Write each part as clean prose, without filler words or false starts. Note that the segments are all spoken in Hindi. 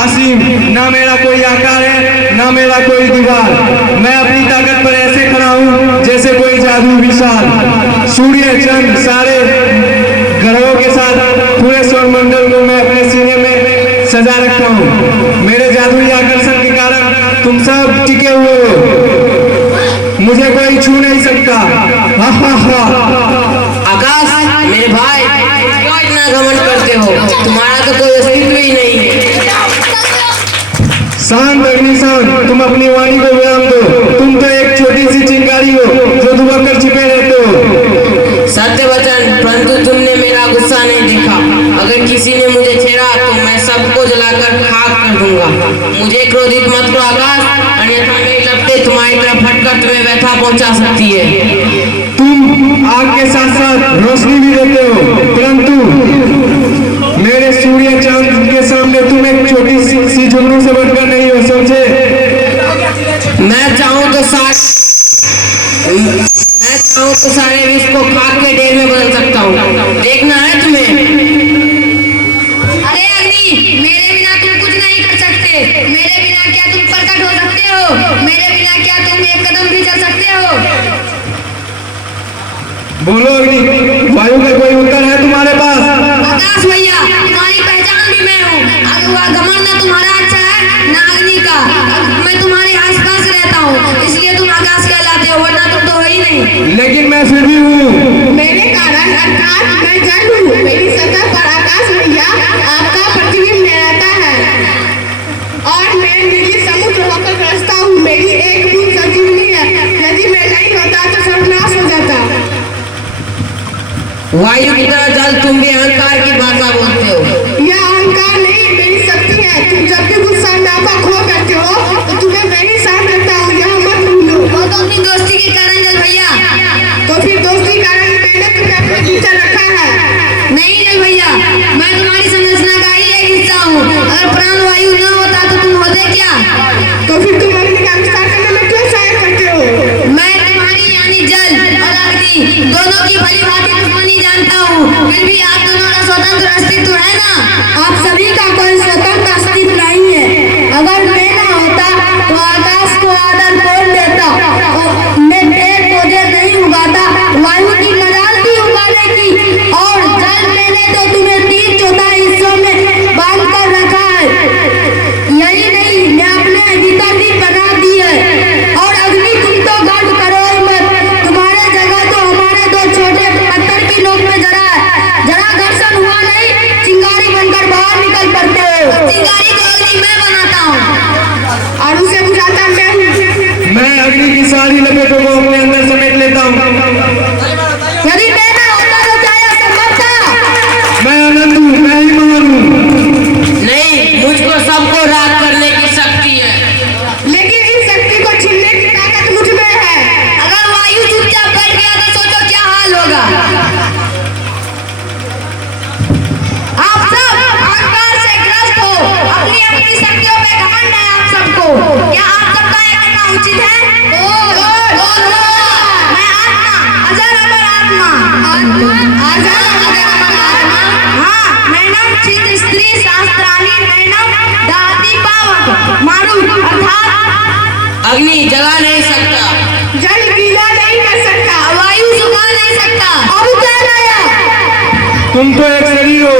असीम, ना मेरा कोई आकार है ना मेरा कोई दीवार। मैं अपनी ताकत पर ऐसे खड़ा हूँ जैसे कोई जादू विशाल। सूर्य चंद्र सारे ग्रहों के साथ पूरे सौरमंडल को मैं अपने सीने में सजा रखा हूँ। मेरे जादुई आकर्षण के कारण तुम सब टिके हुए हो, मुझे कोई छू नहीं सकता। हा हा हा। आकाश मेरे भाई, क्यों इतना घमंड करते हो? तुम्हारा तो कोई अस्तित्व ही नहीं है। शांत अग्निशान, तुम अपनी वाणी को विराम दो। तुम तो एक छोटी सी चिंगारी हो जो दुबक कर छिपे रहते हो। सत्य वचन, परंतु तुमने मेरा गुस्सा नहीं देखा। अगर किसी ने मुझे छेड़ा तो मैं सबको जलाकर खाक कर दूंगा। मुझे क्रोधित मत करो आकाश, अन्यथा मेरी लपटें तुम्हारी तरफ फटकर तुम्हें व्यथा पहुंचा सकती है। तुम आग के साथ साथ रोशनी भी देते हो, परंतु मेरे सूर्य चांद के सामने तुम एक छोटी सी जुगनू से बढ़कर नहीं हो, समझे? मैं चाहूँ तो सारे विश्व को खाक के ढेर में बदल सकता हूँ। देखना है तुम्हें? अरे अग्नि, मेरे बिना तुम कुछ नहीं कर सकते। मेरे बिना क्या तुम प्रकट हो सकते हो? मेरे बिना क्या तुम एक कदम भी चल सकते हो? बोलो अग्नि, वायु का कोई उत्तर है तुम्हारे पास? आकाश भैया, तुम्हारी पहचान भी मैं हूँ। घमंड ना तुम्हारा अच्छा है ना अग्नि का। मैं तुम्हारे आसपास रहता हूँ, इसलिए तुम आकाश कहलाते हो, वरना तुम तो हो ही नहीं। लेकिन मैं फिर भी हूँ। मेरे कारण अर्थात मैं जल हूँ। मेरी सतह पर आकाश भैया आपका प्रतिबिंब लहराता है और मैं नीली समुद्र होकर बरसता हूँ। मेरी एक बूंद संजीवनी है। यदि मैं नहीं होता तो सर्वनाश हो जाता। वायु की तरह जल, तुम भी अहंकार की भाषा बोलते हो। यह अहंकार नहीं, मेरी शक्ति है। तुम जब भी गुस्सा नापा खो करते हो तो तुम्हें मैं ही साथ रखता हूँ, यह मत भूलो। वो तो अपनी दोस्ती के कारण जल भैया। तो फिर दोस्ती के कारण मैंने तुम्हें अपने पीछे रखा है। नहीं जल भैया, मैं तुम्हारी संरचना का ही एक हिस्सा हूँ। अगर प्राण वायु न होता तो तुम होते क्या? तो फिर तुम अग्नि का विस्तार करने में क्यों सहायता करते हो? मैं तुम्हारी यानी जल और अग्नि दोनों की भली भांति दुश्मनी जानता हूँ, फिर भी आप दोनों का स्वतंत्र अस्तित्व है ना? आप सभी का कोई स्वतंत्र अस्तित्व नहीं है। अगर मैं ना होता तो आकाश को आदर कौन देता? मैं पेड़ पौधे नहीं उगाता, वायु की मजाल भी उगाने की। और जल मैंने तो तुम्हें 3/4 हिस्सों में बांध कर रखा है। यही नहीं, मैं अपने भीतर भी बना दी है। और अग्नि, तुम तो गर्व करो ही मत। तुम्हारे जगह तो हमारे दो छोटे पत्थर की नोक में जरा घर्षण हुआ नहीं, चिंगारी बनकर बाहर निकल पड़ते हो। चिंगारी को अग्नि मैं बनाता हूँ और उसे बुझाता मैं हूँ। मैं अग्नि की सारी लपेटों को अपने अंदर समेट लेता हूँ। यदि मैं ना होता तो क्या यह संभव था? मैं आनंद हूँ, मैं ही महान हूँ। नहीं, मुझको सबको राग करने की शक्ति है। लेकिन इस शक्ति को छीनने की ताकत मुझ में है। अगर वायु चुपचाप बैठ गया तो सोचो क्या हाल होगा। आप सब अहंकार से ग्रस्त हो, अपनी अपनी शक्तियों पे घमंड है आप सबको। क्या आप सबका ये करना उचित है? मैं आत्मा, अजर अमर आत्मा। अजर अमर आत्मा। हाँ, नैनम चित स्त्री शास्त्राणी नैनम दाति पावक मारू, अर्थात अग्नि जला नहीं सकता, जल गीला नहीं कर सकता, वायु सुखा नहीं सकता। अब क्या नया? तुम तो एक शरीर हो।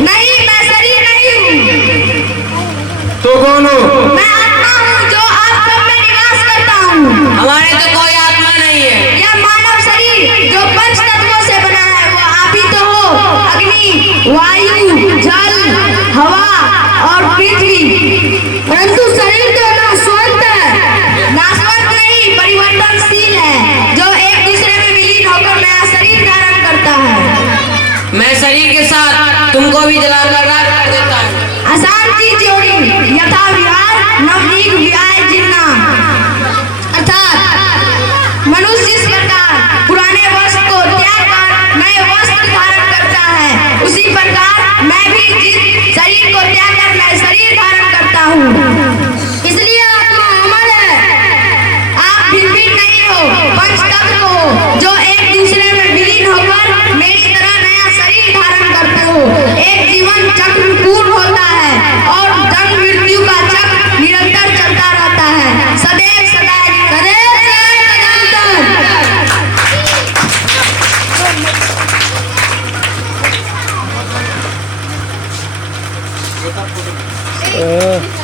नहीं, मैं शरीर नहीं हूँ। तो कौन हो? मैं आत्मा हूँ जो आप सब में निवास करता हूँ। हमारे तो कोई आत्मा नहीं है। यह मानव शरीर जो पंच तत्वों से बना है वो आप ही तो हो। अग्नि, वायु, जल, हवा और पृथ्वी। परंतु शरीर तो नाशवंत है। नाशवंत नहीं, परिवर्तनशील है, जो एक दूसरे में विलीन होकर नया शरीर धारण करता है। मैं शरीर के साथ तुमको भी जलाकर राख कर देता हूँ। अशांति जोड़ी यथा विहार नवदीप व्याय जिन्ना, अर्थात हाँ।